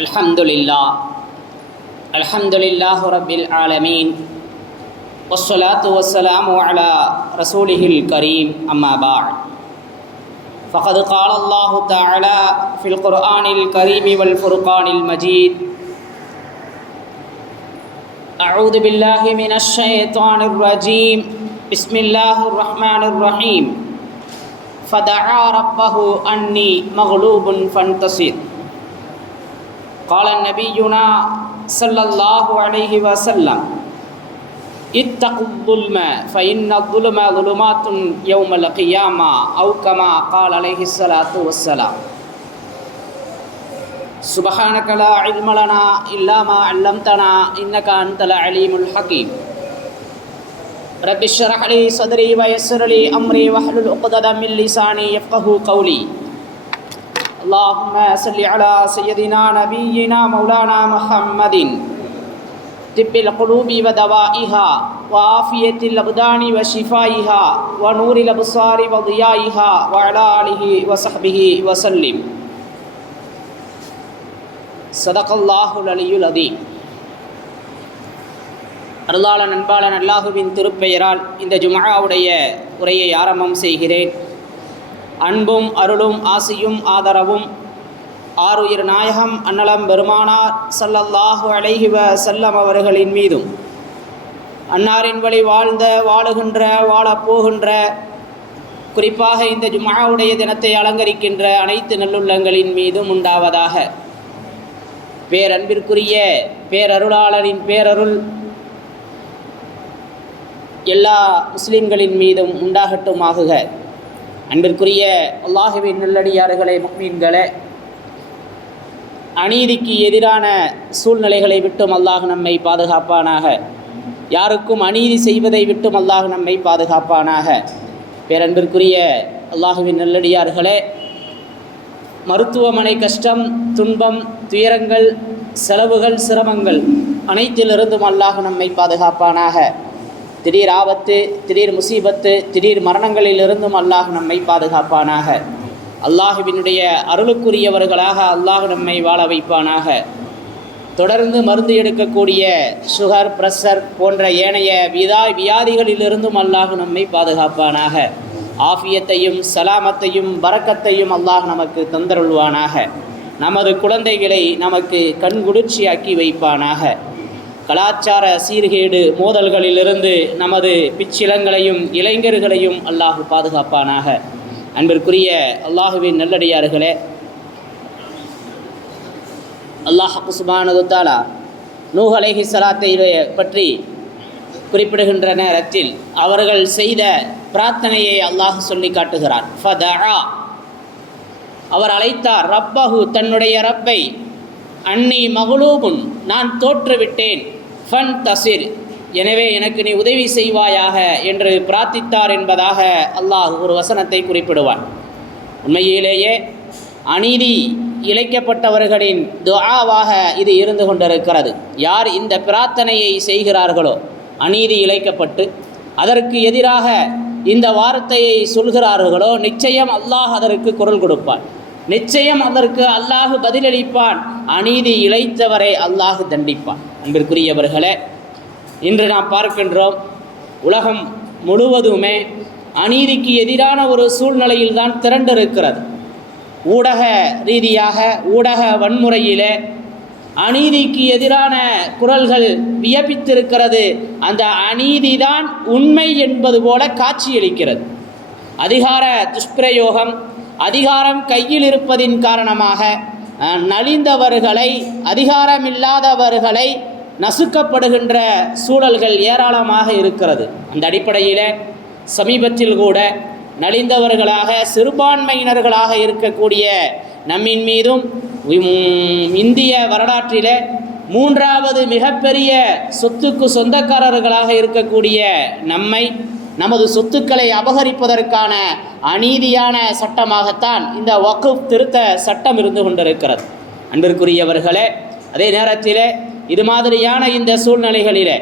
அல்ஹம்துலில்லாஹ் ரப்பில் ஆலமீன் வஸ்ஸலாத்து வஸ்ஸலாமு அலா ரசூலிஹில் கரீம் அம்மா பஅத் ஃபகத் கால அல்லாஹு தஆலா ஃபில் குர்ஆனில் கரீம் வல் ஃபுர்கானில் மஜீத் அஊது பில்லாஹி மினஷ் ஷைத்தானிர் ரஜீம் பிஸ்மில்லாஹிர் ரஹ்மானிர் ரஹீம் ஃபதஆ ரப்பஹு அன்னி மக்லூபுன் ஃபன்தஸிர் قال نبينا صلى الله عليه وسلم اتقوا الظلم فإن الظلم ظلمات يوم القيامة أو كما قال عليه الصلاة والسلام سبحانك لا علم لنا إلا ما علمتنا إنك أنت العليم الحكيم رب اشرح لي صدري ويسر لي أمري واحلل عقدة من لساني يفقهوا قولي اللهم صل على سيدنا نبينا مولانا محمد طب القلوب ودوائها وعافية الأبدان وشفائها ونور الأبصار وضيائها وعلى آله وصحبه وسلم صدق الله العلي العظيم. அருளாளன் அன்பாளன் அல்லாஹுவின் திருப்பெயரால் இந்த ஜும்ஆவுடைய உரையை ஆரம்பம் செய்கிறேன். அன்பும் அருளும் ஆசியும் ஆதரவும் ஆருயிர் நாயகம் அன்னலம் பெருமானார் ஸல்லல்லாஹு அலைஹி வஸல்லம் அவர்களின் மீதும் அன்னாரின் வழி வாழ்ந்த வாழுகின்ற வாழப்போகின்ற குறிப்பாக இந்த ஜும்ஆவுடைய தினத்தை அலங்கரிக்கின்ற அனைத்து நல்லுள்ளங்களின் மீதும் உண்டாவதாக. பேரன்பிற்குரிய பேரருளாளரின் பேரருள் எல்லா முஸ்லிம்களின் மீதும் உண்டாகட்டுமாகுக. அன்பிற்குரிய அல்லாஹுவின் நல்லடியார்களே, முஃமின்களே, அநீதிக்கு எதிரான சூழ்நிலைகளை விட்டும் அல்லாஹ் நம்மை பாதுகாப்பானாக. யாருக்கும் அநீதி செய்வதை விட்டும் அல்லாஹ் நம்மை பாதுகாப்பானாக. பேரன்பிற்குரிய அல்லாஹுவின் நல்லடியார்களே, மருத்துவமனை கஷ்டம், துன்பம், துயரங்கள், செலவுகள், சிரமங்கள் அனைத்திலிருந்தும் அல்லாஹ் நம்மை பாதுகாப்பானாக. திடீர் ஆபத்து, திடீர் முசீபத்து, திடீர் மரணங்களிலிருந்தும் அல்லாஹ் நம்மை பாதுகாப்பானாக. அல்லாஹுவினுடைய அருளுக்குரியவர்களாக அல்லாஹ் நம்மை வாழ வைப்பானாக. தொடர்ந்து மருந்து எடுக்கக்கூடிய சுகர், பிரஷர் போன்ற ஏனைய வியாதிகளிலிருந்தும் அல்லாஹ் நம்மை பாதுகாப்பானாக. ஆஃபியத்தையும் சலாமத்தையும் பரக்கத்தையும் அல்லாஹ் நமக்கு தந்தருள்வானாக. நமது குழந்தைகளை நமக்கு கண்குளிர்ச்சியாக்கி வைப்பானாக. கலாச்சார சீர்கேடு மோதல்களிலிருந்து நமது பிச்சிலங்களையும் இளைஞர்களையும் அல்லாஹ் பாதுகாப்பானாக. அன்பிற்குரிய அல்லாஹுவின் நல்லடியார்களே, அல்லாஹ் சுப்ஹானஹு வ தஆலா நூஹ் அலைஹிஸ்ஸலாத்தை பற்றி குறிப்பிடுகின்ற நேரத்தில் அவர்கள் செய்த பிரார்த்தனையை அல்லாஹ் சொல்லி காட்டுகிறார். ஃபதஆ, அவர் அழைத்தார், ரப்பஹு, தன்னுடைய ரப்பை, அன்னி மக்லூபுன், நான் தோற்றுவிட்டேன், ஃபன்தஸிர், எனவே எனக்கு நீ உதவி செய்வாயாக என்று பிரார்த்தித்தார் என்பதாக அல்லாஹ் ஒரு வசனத்தை குறிப்பிடுவார். உண்மையிலேயே அநீதி இழைக்கப்பட்டவர்களின் துஆவாக இது இருந்து கொண்டிருக்கிறது. யார் இந்த பிரார்த்தனையை செய்கிறார்களோ, அநீதி இழைக்கப்பட்டு அதற்கு எதிராக இந்த வார்த்தையை சொல்கிறார்களோ, நிச்சயம் அல்லாஹ் அதற்கு குரல் கொடுப்பான், நிச்சயம் அதற்கு அல்லாஹ் பதிலளிப்பான். அநீதி இழைத்தவரை அல்லாஹ் தண்டிப்பான். அன்பிற்குரியவர்களே, இன்று நாம் பார்க்கின்றோம், உலகம் முழுவதுமே அநீதிக்கு எதிரான ஒரு சூழ்நிலையில் தான் திரண்டிருக்கிறது. ஊடக ரீதியாக ஊடக வன்முறையிலே அநீதிக்கு எதிரான குரல்கள் வியப்பித்திருக்கிறது. அந்த அநீதிதான் உண்மை என்பது போல காட்சியளிக்கிறது. அதிகார துஷ்பிரயோகம், அதிகாரம் கையில் இருப்பதின் காரணமாக நலிந்தவர்களை, அதிகாரமில்லாதவர்களை நசுக்கப்படுகின்ற சூழல்கள் ஏராளமாக இருக்கிறது. அந்த அடிப்படையில் சமீபத்தில் கூட நலிந்தவர்களாக சிறுபான்மையினர்களாக இருக்கக்கூடிய நம்மின் மீதும் இந்திய வரலாற்றில் மூன்றாவது மிகப்பெரிய சொத்துக்கு சொந்தக்காரர்களாக இருக்கக்கூடிய நம்மை, நமது சொத்துக்களை அபகரிப்பதற்கான அநீதியான சட்டமாகத்தான் இந்த வக்ஃப் திருத்த சட்டம் இருந்து கொண்டிருக்கிறது. அன்பிற்குரியவர்களே, அதே நேரத்தில் இது மாதிரியான இந்த சூழ்நிலைகளில்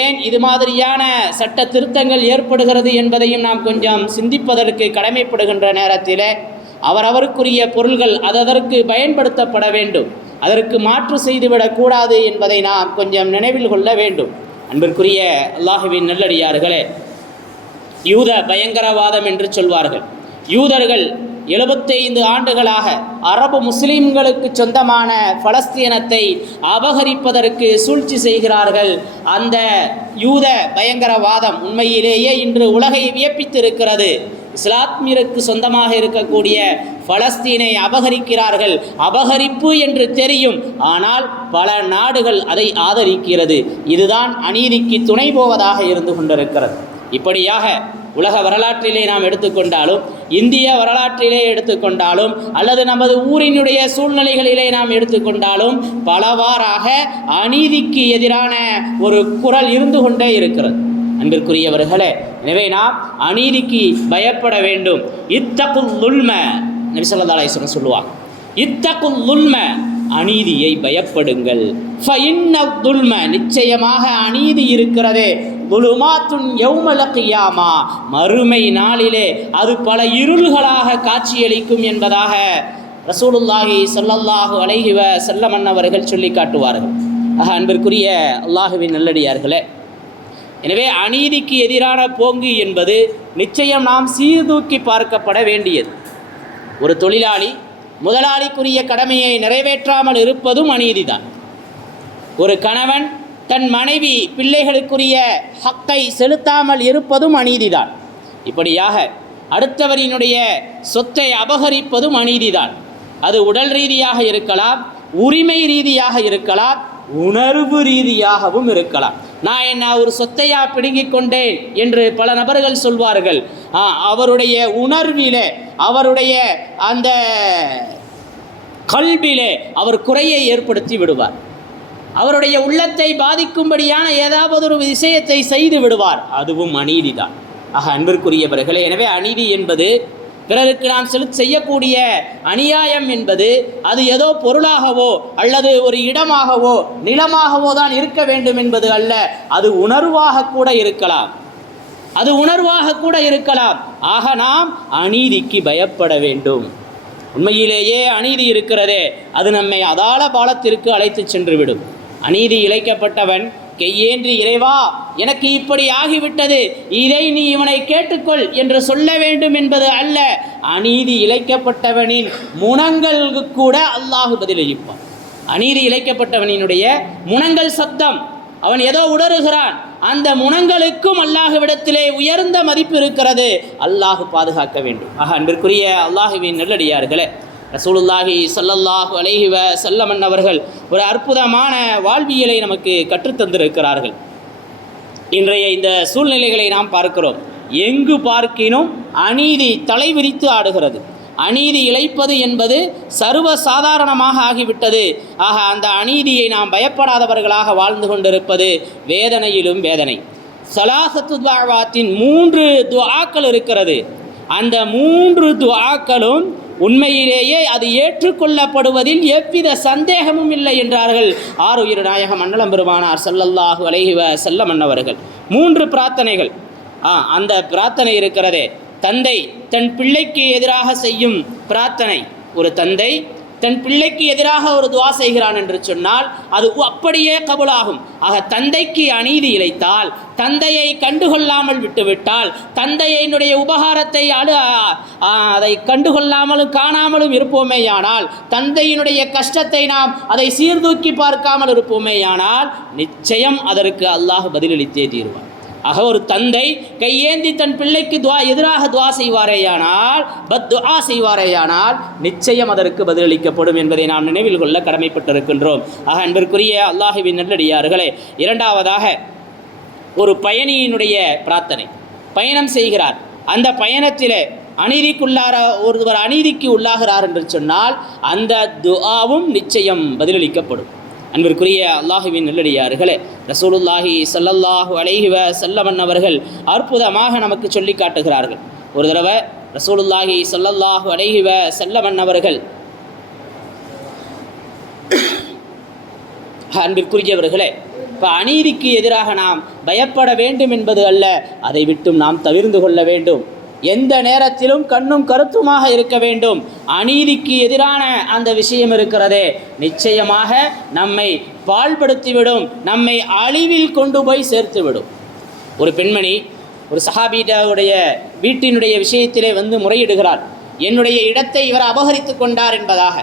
ஏன் இது மாதிரியான சட்ட திருத்தங்கள் ஏற்படுகிறது என்பதையும் நாம் கொஞ்சம் சிந்திப்பதற்கு கடமைப்படுகின்ற நேரத்தில் அவரவருக்குரிய பொருள்கள் அதற்கு பயன்படுத்தப்பட வேண்டும். அதற்கு மாற்று செய்துவிடக்கூடாது என்பதை நாம் கொஞ்சம் நினைவில் கொள்ள வேண்டும். அன்பிற்குரிய அல்லாஹுவின் நல்லடியார்களே, யூத பயங்கரவாதம் என்று சொல்வார்கள். யூதர்கள் 75 ஆண்டுகளாக அரபு முஸ்லிம்களுக்கு சொந்தமான பலஸ்தீனத்தை அபகரிப்பதற்கு சூழ்ச்சி செய்கிறார்கள். அந்த யூத பயங்கரவாதம் உண்மையிலேயே இன்று உலகை வியப்பித்திருக்கிறது. இஸ்லாமிற்கு சொந்தமாக இருக்கக்கூடிய பலஸ்தீனை அபகரிக்கிறார்கள். அபகரிப்பு என்று தெரியும், ஆனால் பல நாடுகள் அதை ஆதரிக்கிறது. இதுதான் அநீதிக்கு துணை போவதாக இருந்து கொண்டிருக்கிறது. இப்படியாக உலக வரலாற்றிலே நாம் எடுத்துக்கொண்டாலும், இந்திய வரலாற்றிலே எடுத்துக்கொண்டாலும், அல்லது நமது ஊரினுடைய சூழ்நிலைகளிலே நாம் எடுத்துக்கொண்டாலும் பலவாறாக அநீதிக்கு எதிரான ஒரு குரல் இருந்து கொண்டே இருக்கிறது. அன்பிற்குரியவர்களே, எனவே நாம் அநீதிக்கு பயப்பட வேண்டும். இத்தகுல் லுல்ம, நபி ஸல்லல்லாஹு அலைஹி வஸல்லம் சொல்லுவாங்க, இத்தகுல் லுல்ம, அநீதியை பயப்படுங்கள். ஃபஇன்ன துல்ம, நிச்சயமாக அநீதி இருக்கிறதே, துலுமாத்துன் யௌமல் கியாமா, மறுமை நாளிலே அது பல இருள்களாக காட்சியளிக்கும் என்பதாக ரசூலுல்லாஹி ஸல்லல்லாஹு அலைஹி வஸல்லம் அவர்கள் சொல்லி காட்டுவார்கள். அன்பிற்குரிய அல்லாஹுவின் நல்லடியார்களே, எனவே அநீதிக்கு எதிரான போங்கு என்பது நிச்சயம் நாம் சீர்தூக்கி பார்க்கப்பட வேண்டியது. ஒரு தொழிலாளி முதலாளிக்குரிய கடமையை நிறைவேற்றாமல் இருப்பதும் அநீதிதான். ஒரு கணவன் தன் மனைவி பிள்ளைகளுக்குரிய ஹக்கை செலுத்தாமல் இருப்பதும் அநீதிதான். இப்படியாக அடுத்தவரினுடைய சொத்தை அபகரிப்பதும் அநீதிதான். அது உடல் ரீதியாக இருக்கலாம், உரிமை ரீதியாக இருக்கலாம், உணர்வு ரீதியாகவும் இருக்கலாம். நான் என்ன ஒரு சொத்தையா பிடுங்கிக் கொண்டேன் என்று பல நபர்கள் சொல்வார்கள். அவருடைய உணர்விலே, அவருடைய அந்த கல்விலே அவர் குறையை ஏற்படுத்தி விடுவார். அவருடைய உள்ளத்தை பாதிக்கும்படியான ஏதாவது ஒரு விஷயத்தை செய்து விடுவார். அதுவும் அநீதிதான். அன்பிற்குரியவர்களே, எனவே அநீதி என்பது பிறருக்கு நாம் செய்யக்கூடிய அநியாயம் என்பது அது ஏதோ பொருளாகவோ அல்லது ஒரு இடமாகவோ நிலமாகவோ தான் இருக்க வேண்டும் என்பது அல்ல. அது உணர்வாக கூட இருக்கலாம். அது உணர்வாக கூட இருக்கலாம். ஆக நாம் அநீதிக்கு பயப்பட வேண்டும். உண்மையிலேயே அநீதி இருக்கிறதே, அது நம்மை அதாள பாலத்திற்கு அழைத்து சென்றுவிடும். அநீதி இழைக்கப்பட்டவன் கையேன்றி, இறைவா எனக்கு இப்படி ஆகிவிட்டது, இதை நீ இவனை கேட்டுக்கொள் என்று சொல்ல வேண்டும் என்பது அல்ல. அநீதி இழைக்கப்பட்டவனின் முனங்களுக்கு கூட அல்லாஹ் பதிலளிப்பான். அநீதி இழைக்கப்பட்டவனினுடைய முனங்கள் சப்தம், அவன் ஏதோ உணர்கிறான், அந்த முனங்களுக்கும் அல்லாஹ்விடத்திலே உயர்ந்த மதிப்பு இருக்கிறது. அல்லாஹ் பாதுகாக்க வேண்டும். அன்பிற்குரிய அல்லாஹுவின் நல்லடியார்களே, ரசூலுல்லாஹி ஸல்லல்லாஹு அலைஹி வஸல்லம் அவர்கள் ஒரு அற்புதமான வாழ்வியலை நமக்கு கற்றுத்தந்திருக்கிறார்கள். இன்றைய இந்த சூழ்நிலைகளை நாம் பார்க்கிறோம். எங்கு பார்க்கினும் அநீதி தலைவிரித்து ஆடுகிறது. அநீதி இழைப்பது என்பது சர்வ சாதாரணமாக ஆகிவிட்டது. அந்த அநீதியை நாம் பயப்படாதவர்களாக வாழ்ந்து கொண்டிருப்பது வேதனையிலும் வேதனை. ஸலாஸத்து துஆவாத்தின் 3 துஆக்கள் இருக்கிறது. அந்த 3 துஆக்களும் உண்மையிலேயே அது ஏற்றுக்கொள்ளப்படுவதில் எவ்வித சந்தேகமும் இல்லை என்றார்கள் ஆருயிர் நாயகம் அன்னலம் பெருமானார் ஸல்லல்லாஹு அலைஹி வஸல்லம் அவர்கள். 3 பிரார்த்தனைகள். அந்த பிரார்த்தனை இருக்கிறதே, தந்தை தன் பிள்ளைக்கு எதிராக செய்யும் பிரார்த்தனை. ஒரு தந்தை தன் பிள்ளைக்கு எதிராக ஒரு துவா செய்கிறான் என்று சொன்னால் அது அப்படியே கபூலாகும். தந்தைக்கு அநீதி இழைத்தால், தந்தையை கண்டுகொள்ளாமல் விட்டுவிட்டால், தந்தையினுடைய உபகாரத்தை அதை கண்டுகொள்ளாமலும் காணாமலும் இருப்போமேயானால், தந்தையினுடைய கஷ்டத்தை நாம் அதை சீர்தூக்கி பார்க்காமல் இருப்போமேயானால் நிச்சயம் அதற்கு அல்லாஹ் பதிலளித்தே தீருவார். ஒரு தந்தை கையேந்தி தன் பிள்ளைக்கு எதிராக துவா செய்வாரேயானால், பத்துஆ செய்வாரேயானால் நிச்சயம் அதற்கு பதிலளிக்கப்படும் என்பதை நாம் நினைவில் கொள்ள கடமைப்பட்டிருக்கின்றோம். அன்பிற்குரிய அல்லாஹுவின் நல்லடியார்களே, இரண்டாவதாக ஒரு பயணியினுடைய பிரார்த்தனை. பயணம் செய்கிறார், அந்த பயணத்திலே ஒருவர் அநீதிக்கு உள்ளாகிறார் என்று சொன்னால் அந்த துஆவும் நிச்சயம் பதிலளிக்கப்படும். அன்பிற்குரிய அல்லாஹுவின் நல்லடியார்களே, ரசூலுல்லாஹி ஸல்லல்லாஹு அலைஹி வஸல்லம் அவர்கள் அற்புதமாக நமக்கு சொல்லி காட்டுகிறார்கள். ஒரு தடவை ரசூலுல்லாஹி ஸல்லல்லாஹு அலைஹி வஸல்லம் அவர்கள், அன்பிற்குரியவர்களே, இப்போ அநீதிக்கு எதிராக நாம் பயப்பட வேண்டும் என்பது அல்ல, அதை விட்டும் நாம் தவிர்ந்து கொள்ள வேண்டும். எந்த நேரத்திலும் கண்ணும் கருத்துமாக இருக்க வேண்டும். அநீதிக்கு எதிரான அந்த விஷயம் இருக்கிறதே நிச்சயமாக நம்மை பாழ்படுத்திவிடும், நம்மை அழிவில் கொண்டு போய் சேர்த்துவிடும். ஒரு பெண்மணி ஒரு சஹாபியுடைய வீட்டினுடைய விஷயத்திலே வந்து முறையிடுகிறார். என்னுடைய இடத்தை இவர் அபகரித்து கொண்டார் என்பதாக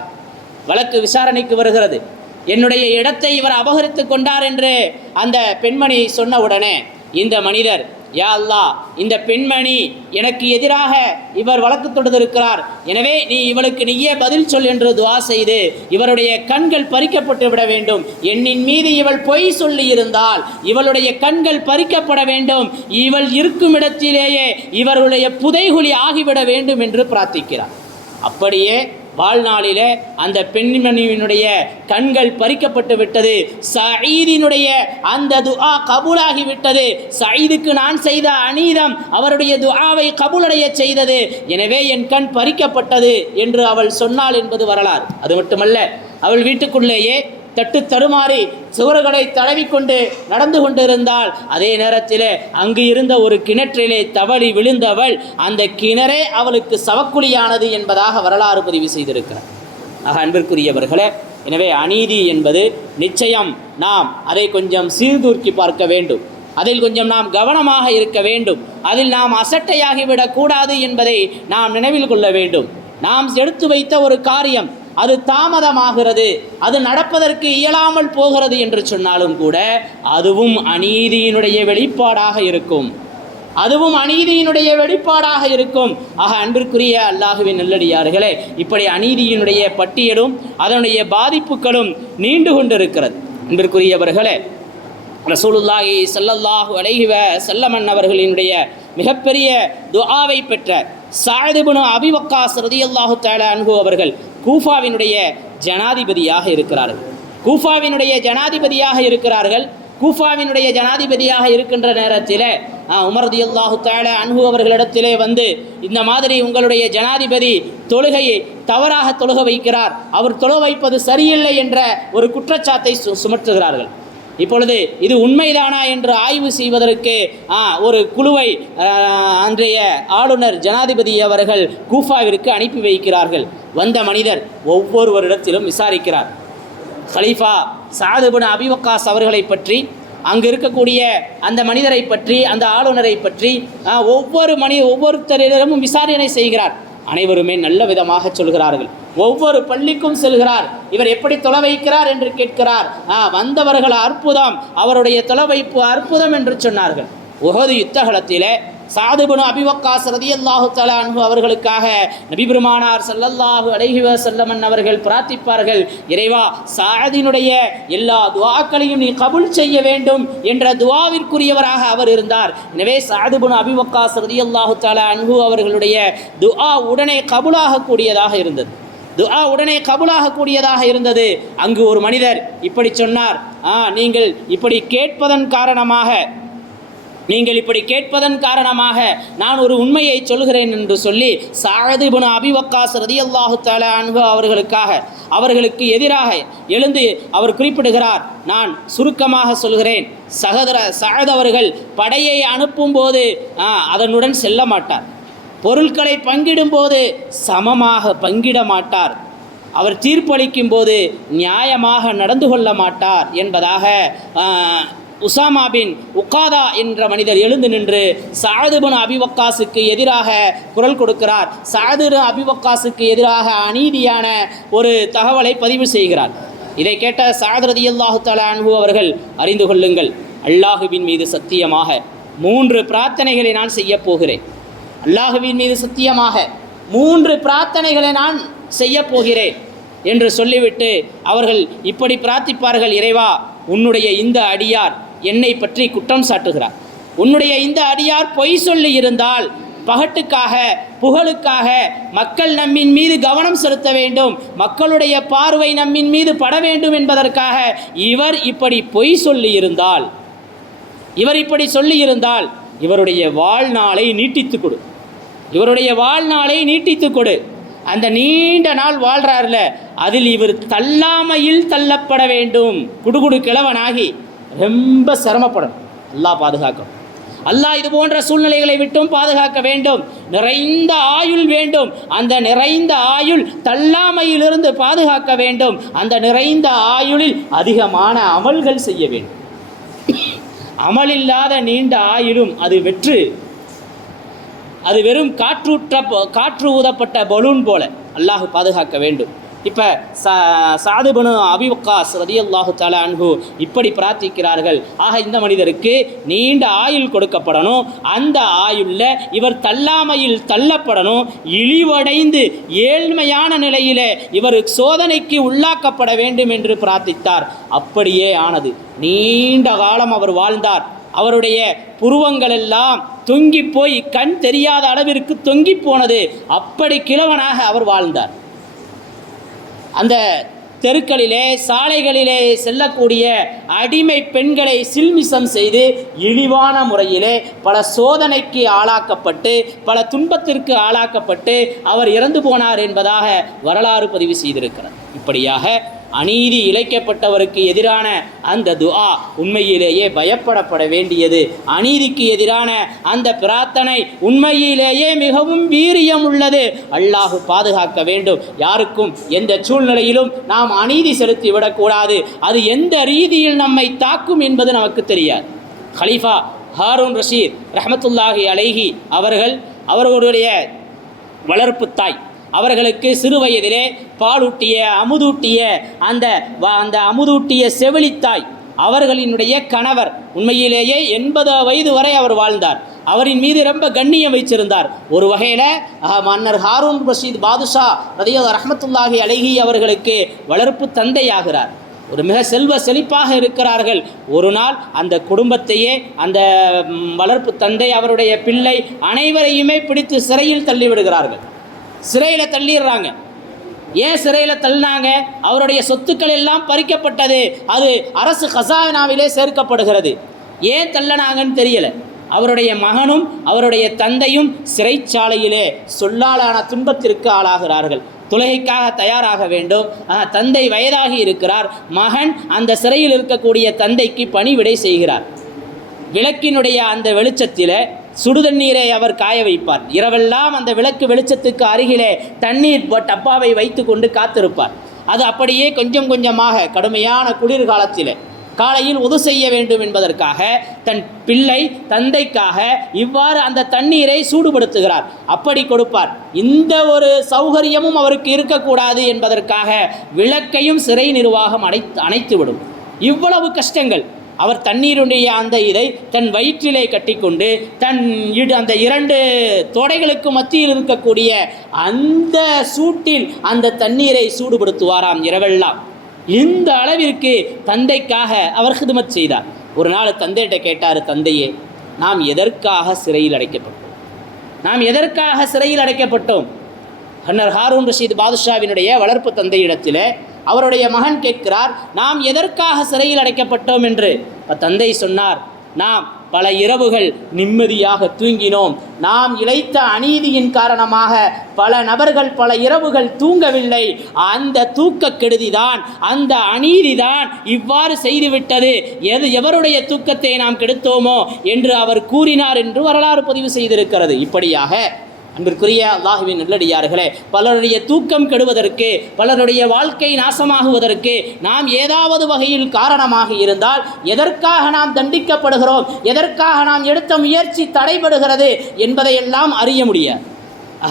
வழக்கு விசாரணைக்கு வருகிறது. என்னுடைய இடத்தை இவர் அபகரித்து கொண்டார் என்று அந்த பெண்மணி சொன்னவுடனே இந்த மனிதர், யா அல்லாஹ், இந்த பெண்மணி எனக்கு எதிராக இவர் வழக்கு தொடுத்திருக்கிறார், எனவே நீ இவளுக்கு நீயே பதில் சொல் என்று துஆ செய்து இவருடைய கண்கள் பறிக்கப்பட்டு விட வேண்டும். என்னின் மீது இவள் பொய் சொல்லி இருந்தால் இவளுடைய கண்கள் பறிக்கப்பட வேண்டும், இவள் இருக்கும் இடத்திலேயே இவருடைய புதைகுழி ஆகிவிட வேண்டும் என்று பிரார்த்திக்கிறார். அப்படியே வாழ்நாளிலே அந்த பெண்மணியினுடைய கண்கள் பறிக்கப்பட்டு விட்டது. சயீதினுடைய அந்த துஆ கபூலாகிவிட்டது. சயீதுக்கு நான் செய்த அநீதம் அவருடைய துஆவை கபூலடைய செய்தது, எனவே என் கண் பறிக்கப்பட்டது என்று அவள் சொன்னாள் என்பது வரலாறு. அது மட்டுமல்ல, அவள் வீட்டுக்குள்ளேயே தட்டு தடுமாறி சுவர்களை தடவிக்கொண்டு நடந்து கொண்டிருந்தால் அதே நேரத்தில் அங்கு இருந்த ஒரு கிணற்றிலே தவறி விழுந்தவள் அந்த கிணறே அவளுக்கு சவக்குழியானது என்பதாக வரலாறு பதிவு செய்திருக்கிறார். ஆக அன்பிற்குரியவர்களே, எனவே அநீதி என்பது நிச்சயம் நாம் அதை கொஞ்சம் சீர்தூக்கி பார்க்க வேண்டும், அதில் கொஞ்சம் நாம் கவனமாக இருக்க வேண்டும், அதில் நாம் அசட்டையாகிவிடக் கூடாது என்பதை நாம் நினைவில் கொள்ள வேண்டும். நாம் எடுத்து வைத்த ஒரு காரியம் அது தாமதமாகிறது, அது நடப்பதற்கு இயலாமல் போகிறது என்று சொன்னாலும் கூட அதுவும் அநீதியினுடைய வெளிப்பாடாக இருக்கும், அதுவும் அநீதியினுடைய வெளிப்பாடாக இருக்கும். ஆக அன்பிற்குரிய அல்லாஹுவின் நல்லடியார்களே, இப்படி அநீதியினுடைய பட்டியலும் அதனுடைய பாதிப்புகளும் நீண்டு கொண்டிருக்கிறது. அன்பிற்குரியவர்களே, ரசூலுல்லாஹி ஸல்லல்லாஹு அலைஹி வஸல்லம் அவர்களினுடைய மிகப்பெரிய துஆவை பெற்ற சஅத் இப்னு அபி வக்காஸ் ரலியல்லாஹு தஆலா அன்ஹு அவர்கள் கூஃபாவினுடைய ஜனாதிபதியாக இருக்கிறார்கள். கூஃபாவினுடைய ஜனாதிபதியாக இருக்கின்ற நேரத்தில் உமர் ரலியல்லாஹு தஆலா அன்ஹு அவர்களிடத்திலே வந்து, இந்த மாதிரி உங்களுடைய ஜனாதிபதி தொழுகையை தவறாக தொழுக வைக்கிறார், அவர் தொழ வைப்பது சரியில்லை என்ற ஒரு குற்றச்சாட்டை சுமத்துகிறார்கள். இப்பொழுது இது உண்மைதானா என்று ஆய்வு செய்வதற்கு ஒரு குழுவை அன்றைய ஆளுநர் ஜனாதிபதி அவர்கள் கூஃபாவிற்கு அனுப்பி வைக்கிறார்கள். வந்த மனிதர் ஒவ்வொருவரிடத்திலும் விசாரிக்கிறார். கலீஃபா சஅத் இப்னு அபி வக்காஸ் அவர்களை பற்றி, அங்கு இருக்கக்கூடிய அந்த மனிதரை பற்றி, அந்த ஆளுநரை பற்றி ஒவ்வொருத்தரிடமும் விசாரணை செய்கிறார். அனைவருமே நல்ல விதமாக சொல்கிறார்கள். ஒவ்வொரு பள்ளிக்கும் செல்கிறார். இவர் எப்படி தொலை வைக்கிறார் என்று கேட்கிறார். வந்தவர்கள் அற்புதம், அவருடைய தொலை வைப்பு அற்புதம் என்று சொன்னார்கள். உஹது யுத்தகலத்திலே சஅத் இப்னு அபி வக்காஸ் ரலியல்லாஹு தஆலா அன்ஹு அவர்களுக்காக நபி பெருமானார் ஸல்லல்லாஹு அலைஹி வஸல்லம் அவர்கள் பிரார்த்திப்பார்கள், இறைவா, சஅதினுடைய எல்லா துஆக்களையும் நீ கபூல் செய்ய வேண்டும் என்ற துஆவிற்குரியவராக அவர் இருந்தார். எனவே சஅத் இப்னு அபி வக்காஸ் ரலியல்லாஹு தஆலா அன்ஹு அவர்களுடைய துஆ உடனே கபூலாகக்கூடியதாக இருந்தது. அங்கு ஒரு மனிதர் இப்படி சொன்னார், நீங்கள் இப்படி கேட்பதன் காரணமாக நான் ஒரு உண்மையை சொல்கிறேன் என்று சொல்லி சஅத் இப்னு அபி வக்காஸ் ரலியல்லாஹு தஆலா அன்ஹு அவர்களுக்கு எதிராக எழுந்து அவர் குறிப்பிடுகிறார். நான் சுருக்கமாக சொல்கிறேன், சஅத் அவர்கள் படையை அனுப்பும் போது அதனுடன் செல்ல மாட்டார், பொருட்களை பங்கிடும் போது சமமாக பங்கிட மாட்டார், அவர் தீர்ப்பளிக்கும் போது நியாயமாக நடந்து கொள்ள மாட்டார் என்பதாக உசாமா பின் உகாதா என்ற மனிதர் எழுந்து நின்று சஅத் இப்னு அபி வக்காஸுக்கு எதிராக குரல் கொடுக்கிறார். சஅத் இப்னு அபி வக்காஸுக்கு எதிராக அநீதியான ஒரு தகவலை பதிவு செய்கிறார். இதை கேட்ட சஅத் ரலியல்லாஹு தஆலா அன்ஹு அவர்கள், அறிந்து கொள்ளுங்கள், அல்லாஹுவின் மீது சத்தியமாக 3 பிரார்த்தனைகளை நான் செய்ய போகிறேன். அல்லாஹுவின் மீது சத்தியமாக 3 பிரார்த்தனைகளை நான் செய்ய போகிறேன் என்று சொல்லிவிட்டு அவர்கள் இப்படி பிரார்த்திப்பார்கள், இறைவா, உன்னுடைய இந்த அடியார் என்னை பற்றி குற்றம் சாட்டுகிறார், உன்னுடைய இந்த அடியார் பொய் சொல்லி இருந்தால் பகட்டுக்காக புகழுக்காக மக்கள் நம்மின் மீது கவனம் செலுத்த வேண்டும், மக்களுடைய பார்வை நம்மின் மீது பட வேண்டும் என்பதற்காக இவர் இப்படி பொய் சொல்லி இருந்தால், இவருடைய வாழ்நாளை நீட்டித்து கொடு, அந்த நீண்ட நாள் வாழ்றாருல அதில் இவர் தள்ளாமையில் தள்ளப்பட வேண்டும், குடுகுடு கிழவனாகி ரொம்ப சிரமப்படும், அல்லாஹ் பாதுகாக்கும். அல்லாஹ் இது போன்ற சூழ்நிலைகளை விட்டும் பாதுகாக்க வேண்டும். நிறைந்த ஆயுள் வேண்டும், அந்த நிறைந்த ஆயுள் தள்ளாமையிலிருந்து பாதுகாக்க வேண்டும். அந்த நிறைந்த ஆயுளில் அதிகமான அமல்கள் செய்ய வேண்டும். அமலில்லாத நீண்ட ஆயுளும் அது வெற்று, அது வெறும் காற்று ஊதப்பட்ட பலூன் போல. அல்லாஹ் பாதுகாக்க வேண்டும். இப்போ சாது இப்னு அபி வக்காஸ் ரலியல்லாஹு தஆலா அன்ஹு இப்படி பிரார்த்திக்கிறார்கள். ஆக இந்த மனிதருக்கு நீண்ட ஆயுள் கொடுக்கப்படணும், அந்த ஆயுளில் இவர் தள்ளாமையில் தள்ளப்படணும், இழிவடைந்து ஏழ்மையான நிலையிலே இவர் சோதனைக்கு உள்ளாக்கப்பட வேண்டும் என்று பிரார்த்தித்தார். அப்படியே ஆனது. நீண்ட காலம் அவர் வாழ்ந்தார். அவருடைய புருவங்கள் எல்லாம் தொங்கி போய் கண் தெரியாத அளவிற்கு தொங்கி போனது. அப்படி கிழவனாக அவர் வாழ்ந்தார். அந்த தெருக்களிலே சாலைகளிலே செல்லக்கூடிய அடிமை பெண்களை சில்மிசம் செய்து இழிவான முறையிலே பல சோதனைக்கு ஆளாக்கப்பட்டு பல துன்பத்திற்கு ஆளாக்கப்பட்டு அவர் இறந்து போனார் என்பதாக வரலாறு பதிவு செய்திருக்கிறார். இப்படியாக அநீதி இழைக்கப்பட்டவருக்கு எதிரான அந்த துஆ உண்மையிலேயே பயப்படப்பட வேண்டியது. அநீதிக்கு எதிரான அந்த பிரார்த்தனை உண்மையிலேயே மிகவும் வீரியம் உள்ளது. அல்லாஹ் பாதுகாக்க வேண்டும். யாருக்கும் எந்த சூழ்நிலையிலும் நாம் அநீதி செலுத்தி விடக்கூடாது. அது எந்த ரீதியில் நம்மை தாக்கும் என்பது நமக்கு தெரியாது. ஹலீஃபா ஹாரூன் ரஷீத் ரஹ்மத்துல்லாஹி அலைஹி அவர்களுடைய வளர்ப்பு தாய் அவர்களுக்கு சிறு வயதிலே பாலூட்டிய அமுதூட்டிய அந்த அமுதூட்டிய செவிலித்தாய் அவர்களினுடைய கணவர் உண்மையிலேயே 80 வயது வரை அவர் வாழ்ந்தார். அவரின் மீது ரொம்ப கண்ணியம் வைச்சிருந்தார். ஒரு வகையில் மன்னர் ஹாரூன் ரஷீத் பாதுஷா ரஹ்மத்துல்லாஹி அலைஹி அவர்களுக்கு வளர்ப்பு தந்தையாகிறார். ஒரு மிக செல்வ செழிப்பாக இருக்கிறார்கள். ஒரு நாள் அந்த குடும்பத்தையே அந்த வளர்ப்பு தந்தை அவருடைய பிள்ளை அனைவரையுமே பிடித்து சிறையில் தள்ளிவிடுகிறார்கள். சிறையில் தள்ளிடுறாங்க. ஏன் சிறையில் தள்ளினாங்க? அவருடைய சொத்துக்கள் எல்லாம் பறிக்கப்பட்டது. அது அரசு கசானாவிலே சேர்க்கப்படுகிறது. ஏன் தள்ளினாங்கன்னு தெரியலை. அவருடைய மகனும் அவருடைய தந்தையும் சிறைச்சாலையிலே சொல்லாலான துன்பத்திற்கு ஆளாகிறார்கள். தொழுகைக்காக தயாராக வேண்டும். தந்தை வயதாகி இருக்கிறார். மகன் அந்த சிறையில் இருக்கக்கூடிய தந்தைக்கு பணிவிடை செய்கிறார். விளக்கினுடைய அந்த வெளிச்சத்தில் சுடுதண்ணீரை அவர் காய வைப்பார். இரவெல்லாம் அந்த விளக்கு வெளிச்சத்துக்கு அருகிலே தண்ணீர் டப்பாவை வைத்து கொண்டு காத்திருப்பார். அது அப்படியே கொஞ்சம் கொஞ்சமாக கடுமையான குளிர்காலத்தில் காலையில் உது செய்ய வேண்டும் என்பதற்காக தன் பிள்ளை தந்தைக்காக இவ்வாறு அந்த தண்ணீரை சூடுபடுத்துகிறார். அப்படி கொடுப்பார். இந்த ஒரு சௌகரியமும் அவருக்கு இருக்கக்கூடாது என்பதற்காக விளக்கையும் சிறை நிர்வாகம் அணைத்துவிடும். இவ்வளவு கஷ்டங்கள். அவர் தண்ணீருடைய அந்த இதை தன் வயிற்றிலே கட்டிக்கொண்டு அந்த 2 தொடைகளுக்கு மத்தியில் இருக்கக்கூடிய அந்த சூட்டில் அந்த தண்ணீரை சூடுபடுத்துவாராம் இரவெல்லாம். இந்த அளவிற்கு தந்தைக்காக அவர் ஹிதுமத் செய்தார். ஒரு நாள் தந்தையிட்ட கேட்டார், தந்தையே, நாம் எதற்காக சிறையில் அடைக்கப்பட்டோம்? மன்னர் ஹாரூன் ரஷீத் பாதுஷாவினுடைய வளர்ப்பு தந்தையிடத்தில் அவருடைய மகன் கேட்கிறார், நாம் எதற்காக சிறையில் அடைக்கப்பட்டோம் என்று. தந்தை சொன்னார், நாம் பல இரவுகள் நிம்மதியாக தூங்கினோம். நாம் இழைத்த அநீதியின் காரணமாக பல நபர்கள் பல இரவுகள் தூங்கவில்லை. அந்த தூக்க கெடுதிதான், அந்த அநீதிதான் இவ்வாறு செய்துவிட்டது. எவருடைய தூக்கத்தை நாம் கெடுத்தோமோ என்று அவர் கூறினார் என்று வரலாறு பதிவு செய்திருக்கிறது. இப்படியாக அன்பிற்குரிய அல்லாஹுவின் நல்லடியார்களே, பலருடைய தூக்கம் கெடுவதற்கு, பலருடைய வாழ்க்கை நாசமாகுவதற்கு நாம் ஏதாவது வகையில் காரணமாக இருந்தால் எதற்காக நாம் தண்டிக்கப்படுகிறோம், எதற்காக நாம் எடுத்த முயற்சி தடைபடுகிறது என்பதையெல்லாம் அறிய முடியாது.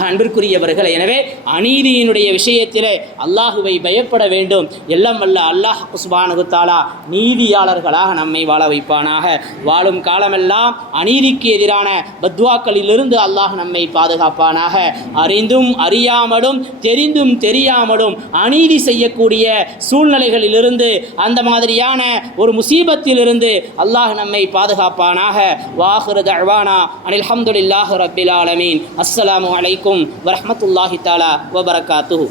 அன்பிற்குரியவர்களே, எனவே அநீதியினுடைய விஷயத்திலே அல்லாஹுவை பயப்பட வேண்டும். எல்லாம் வல்ல அல்லாஹ் சுப்ஹானஹு தஆலா நீதியாளர்களாக நம்மை வாழ வைப்பானாக. வாழும் காலமெல்லாம் அநீதிக்கு எதிரான பத்வாக்களிலிருந்து அல்லாஹ் நம்மை பாதுகாப்பானாக. அறிந்தும் அறியாமலும் தெரிந்தும் தெரியாமலும் அநீதி செய்யக்கூடிய சூழ்நிலைகளிலிருந்து, அந்த மாதிரியான ஒரு முசீபத்திலிருந்து அல்லாஹ் நம்மை பாதுகாப்பானாக. வாஹிரு தஅவானா அனில் ஹம்துலில்லாஹி ரப்பில் ஆலமீன். அஸ்ஸலாமு அலைக்கும் வரஹ்மத்துல்லாஹி தஆலா வபரகாத்துஹு.